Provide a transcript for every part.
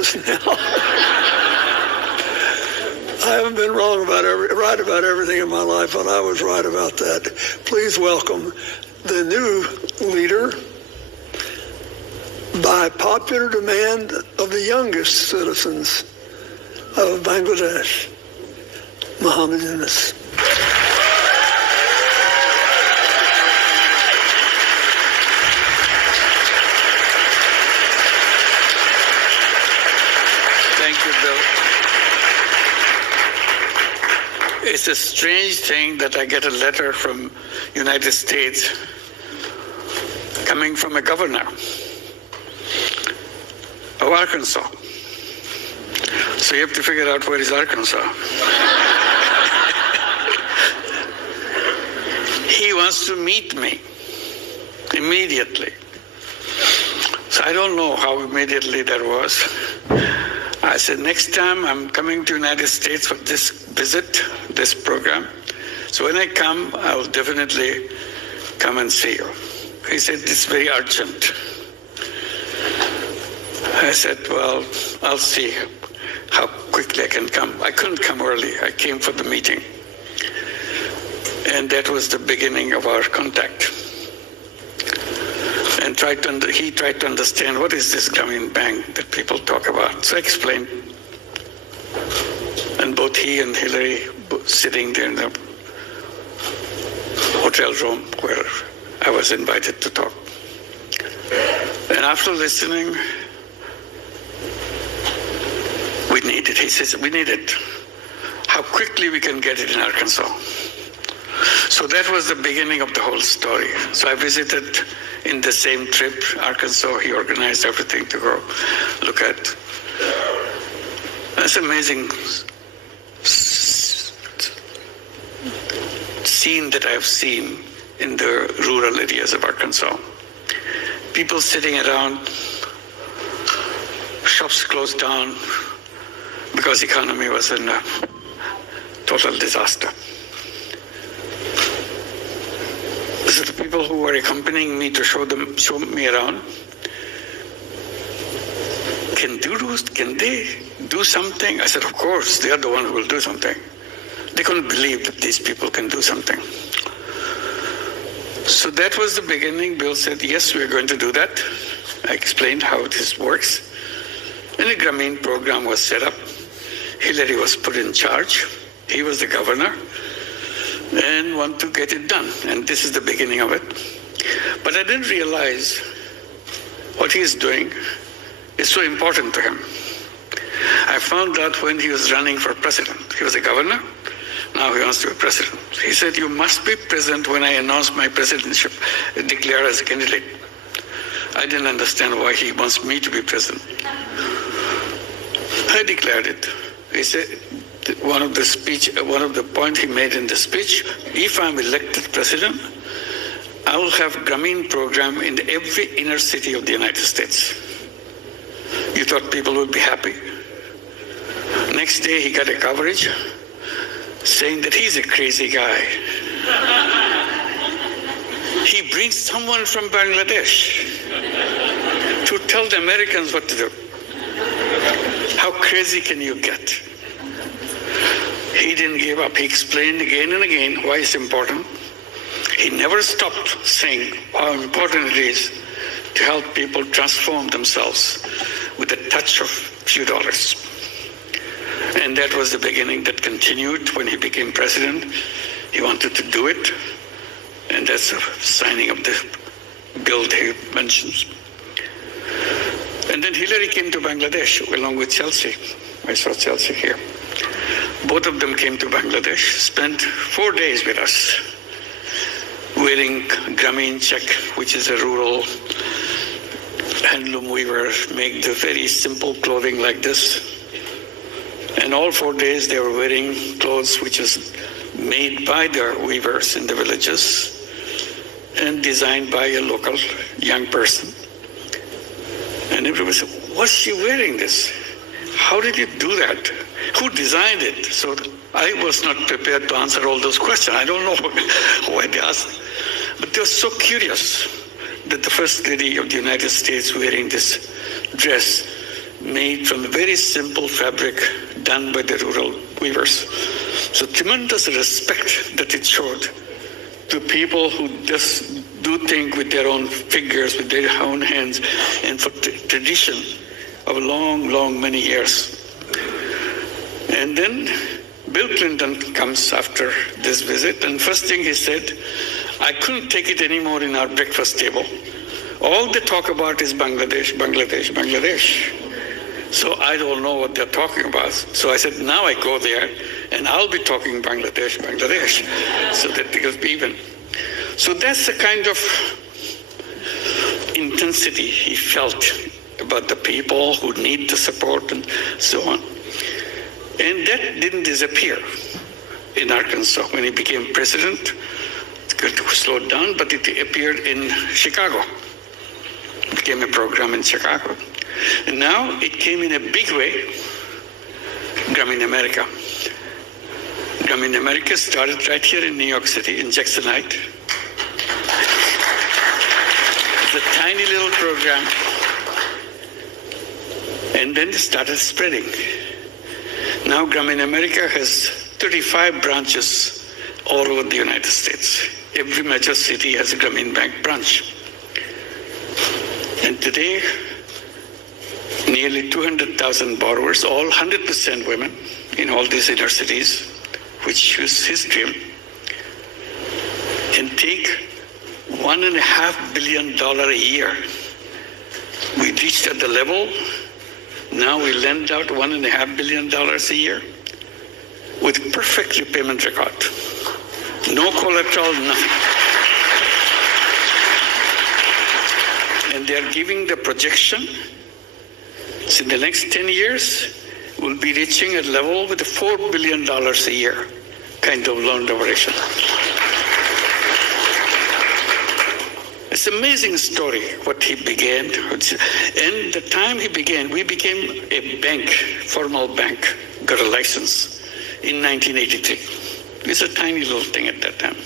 this now. I haven't been right about everything in my life, but I was right about that. Please welcome the new leader, by popular demand of the youngest citizens of Bangladesh, Muhammad Yunus. Thank you, Bill. It's a strange thing that I get a letter from United States coming from a governor of Arkansas. So you have to figure out where is Arkansas. He wants to meet me immediately. So I don't know how immediately that was. I said, next time I'm coming to United States for this visit, this program. So when I come, I'll definitely come and see you. He said, it's very urgent. I said, well, I'll see how quickly I can come. I couldn't come early. I came for the meeting. And that was the beginning of our contact. And he tried to understand what is this Grameen Bank that people talk about. So I explained. And both he and Hillary sitting there in the hotel room where I was invited to talk. And after listening, we need it. He says, we need it. How quickly we can get it in Arkansas. So that was the beginning of the whole story. So I visited in the same trip, Arkansas. He organized everything to go look at. That's amazing scene that I've seen in the rural areas of Arkansas. People sitting around, shops closed down because the economy was in a total disaster. So the people who were accompanying me to show me around, can they do something? I said, of course, they are the one who will do something. They couldn't believe that these people can do something. So that was the beginning. Bill said, yes, we're going to do that. I explained how this works. And the Grameen program was set up. Hillary was put in charge. He was the governor and want to get it done. And this is the beginning of it. But I didn't realize what he's doing is so important to him. I found out when he was running for president. He was a governor. Now he wants to be president. He said, you must be present when I announce my presidency, declare as a candidate. I didn't understand why he wants me to be president. I declared it. He said, one of the points he made in the speech, if I'm elected president, I will have Grameen program in every inner city of the United States. You thought people would be happy? Next day he got a coverage saying that he's a crazy guy. He brings someone from Bangladesh to tell the Americans what to do. How crazy can you get? He didn't give up. He explained again and again why it's important. He never stopped saying how important it is to help people transform themselves with a touch of a few dollars. And that was the beginning that continued when he became president. He wanted to do it. And that's the signing of the bill he mentions. And then Hillary came to Bangladesh along with Chelsea. I saw Chelsea here. Both of them came to Bangladesh, spent 4 days with us, wearing Grameen check, which is a rural handloom weaver, make the very simple clothing like this. And all 4 days they were wearing clothes which is made by their weavers in the villages and designed by a local young person. And everybody said, what's she wearing this? How did you do that? Who designed it? So I was not prepared to answer all those questions. I don't know why they asked. But they were so curious that the First Lady of the United States wearing this dress made from a very simple fabric done by the rural weavers. So tremendous respect that it showed to people who just do things with their own fingers, with their own hands, and for tradition of many years. And then Bill Clinton comes after this visit, and first thing he said, I couldn't take it anymore in our breakfast table. All they talk about is Bangladesh, Bangladesh, Bangladesh. So I don't know what they're talking about. So I said, now I go there, and I'll be talking Bangladesh, Bangladesh, so that it will be even. So that's the kind of intensity he felt about the people who need the support and so on. And that didn't disappear in Arkansas when he became president. It slowed down, but it appeared in Chicago. It became a program in Chicago. And now it came in a big way, Grameen America. Grameen America started right here in New York City, in Jackson Heights. It's a tiny little program. And then it started spreading. Now Grameen America has 35 branches all over the United States. Every major city has a Grameen Bank branch. And today, nearly 200,000 borrowers, all 100% women in all these inner cities, which is his dream, and take $1.5 billion a year. We reached at the level, now we lend out $1.5 billion a year with perfect repayment record. No collateral, nothing. And they are giving the projection. So in the next 10 years, we'll be reaching a level with $4 billion a year kind of loan duration. It's an amazing story, what he began. And the time he began, we became a bank, formal bank, got a license in 1983. It was a tiny little thing at that time.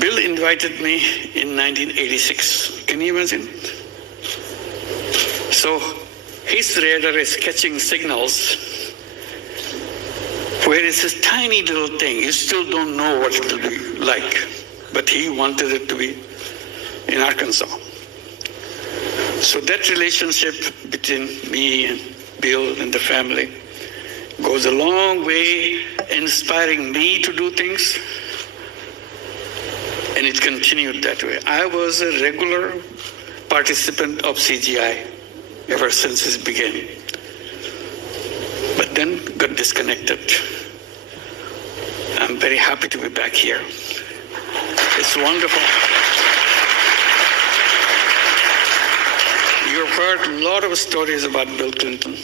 Bill invited me in 1986. Can you imagine? So his radar is catching signals where it's this tiny little thing. You still don't know what it will be like, but he wanted it to be in Arkansas. So that relationship between me and Bill and the family goes a long way, inspiring me to do things, and it continued that way. I was a regular participant of CGI ever since its beginning, but then got disconnected. I'm very happy to be back here. It's wonderful. You've heard a lot of stories about Bill Clinton,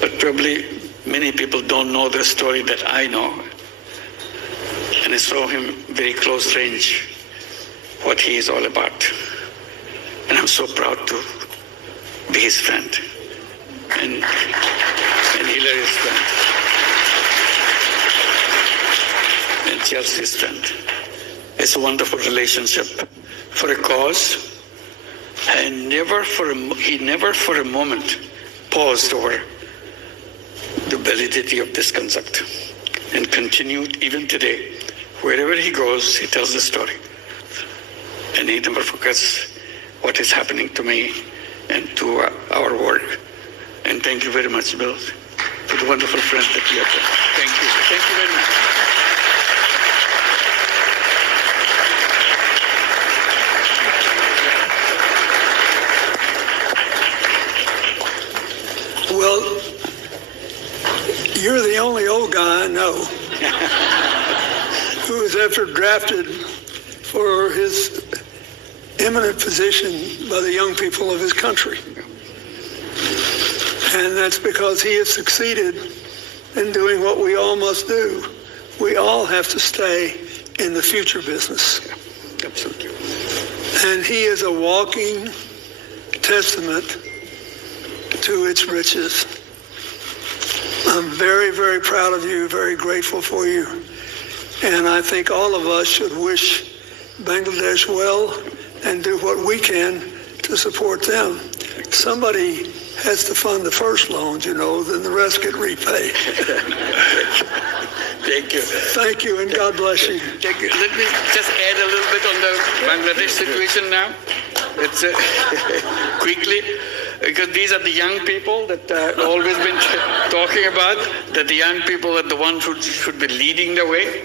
but probably many people don't know the story that I know. And I saw him very close range, what he is all about. And I'm so proud to be his friend and Hillary's friend and Chelsea's friend. It's a wonderful relationship for a cause, and he never for a moment paused over the validity of this concept, and continued even today. Wherever he goes, he tells the story, and he never forgets what is happening to me and to our work. And thank you very much, Bill, for the wonderful friend that you have been. Thank you. Thank you very much. Well, you're the only old guy I know who was ever drafted for his eminent position by the young people of his country. And that's because he has succeeded in doing what we all must do. We all have to stay in the future business. Absolutely. And he is a walking testament to its riches. I'm very, very proud of you, very grateful for you. And I think all of us should wish Bangladesh well and do what we can to support them. somebody has to fund the first loans, then the rest get repaid. Thank you. Thank you, and God bless you. Thank you. Let me just add a little bit on the Bangladesh situation now. It's quickly, because these are the young people that I've always been talking about, that the young people are the ones who should be leading the way,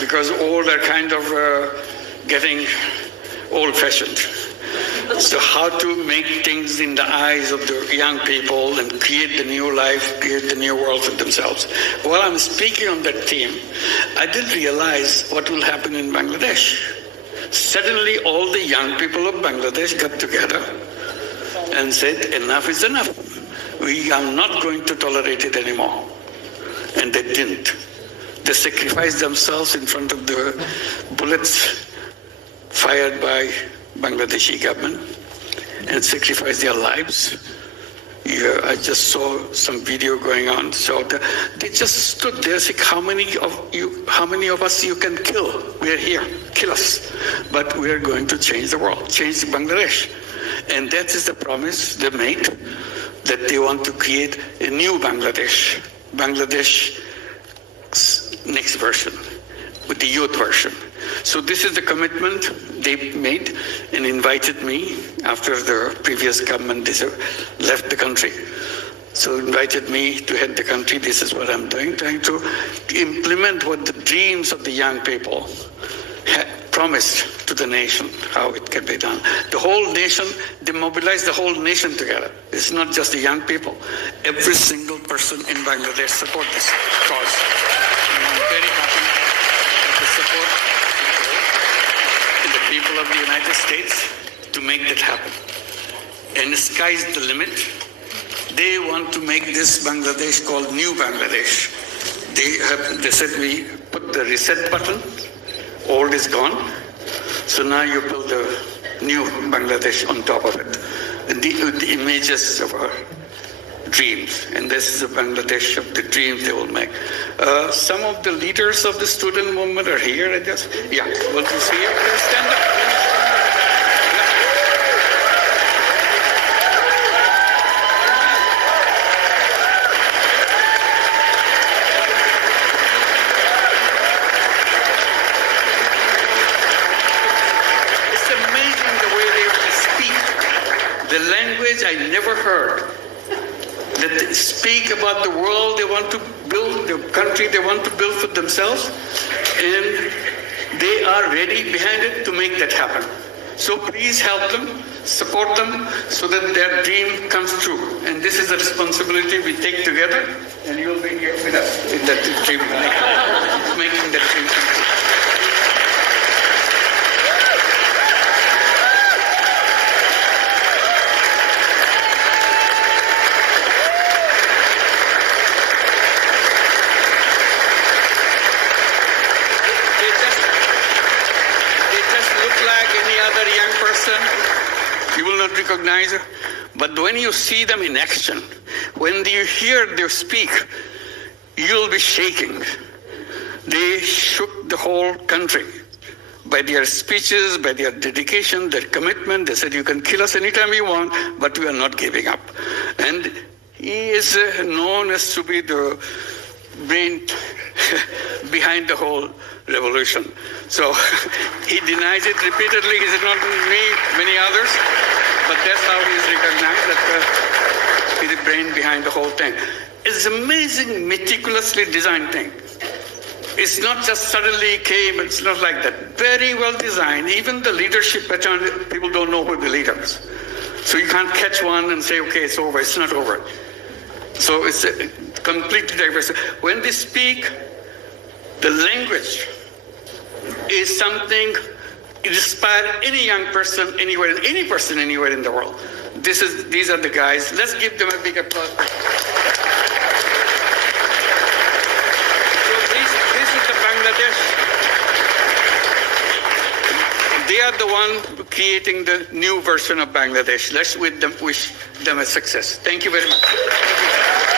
because old are kind of getting old-fashioned. So how to make things in the eyes of the young people and create the new life, create the new world for themselves. While I'm speaking on that theme, I didn't realize what will happen in Bangladesh. Suddenly all the young people of Bangladesh got together and said, enough is enough. We are not going to tolerate it anymore. And they didn't. They sacrificed themselves in front of the bullets fired by Bangladeshi government and sacrificed their lives. Yeah, I just saw some video going on. So they just stood there, saying, how many of us you can kill? We're here, kill us. But we're going to change the world, change Bangladesh. And that is the promise they made, that they want to create a new Bangladesh, Bangladesh next version, with the youth version. So this is the commitment they made and invited me after the previous government left the country. So invited me to head the country. This is what I'm doing, trying to implement what the dreams of the young people had promised to the nation, how it can be done. The whole nation, they mobilized the whole nation together. It's not just the young people. Every single person in Bangladesh support this cause. And I'm very happy with the support of the people of the United States to make that happen. And the sky's the limit. They want to make this Bangladesh called New Bangladesh. They said we put the reset button. Old is gone. So now you build a new Bangladesh on top of it. The images of our dreams. And this is a Bangladesh of the dreams they will make. Some of the leaders of the student movement are here, I guess. Yeah, will you see it? Please stand up. The language I never heard, that they speak about the world they want to build, the country they want to build for themselves, and they are ready behind it to make that happen. So please help them, support them, so that their dream comes true. And this is a responsibility we take together, and you'll be here with us in that dream, making that dream come true. You will not recognize it, but when you see them in action, when you hear them speak, you'll be shaking. They shook the whole country by their speeches, by their dedication, their commitment. They said, you can kill us anytime you want, but we are not giving up. And he is known as to be the brain behind the whole revolution. So he denies it repeatedly. He said, not me, many others, but that's how he is recognized, that he's the brain behind the whole thing. It's amazing, meticulously designed thing. It's not just suddenly came, it's not like that. Very well designed. Even the leadership pattern, people don't know who the leader is. So you can't catch one and say, okay, it's over. It's not over. So it's completely diverse. When they speak, the language is something it inspires any young person anywhere, any person anywhere in the world. These are the guys. Let's give them a big applause. So this is the Bangladesh. They are the one creating the new version of Bangladesh. Let's wish them a success. Thank you very much. Thank you.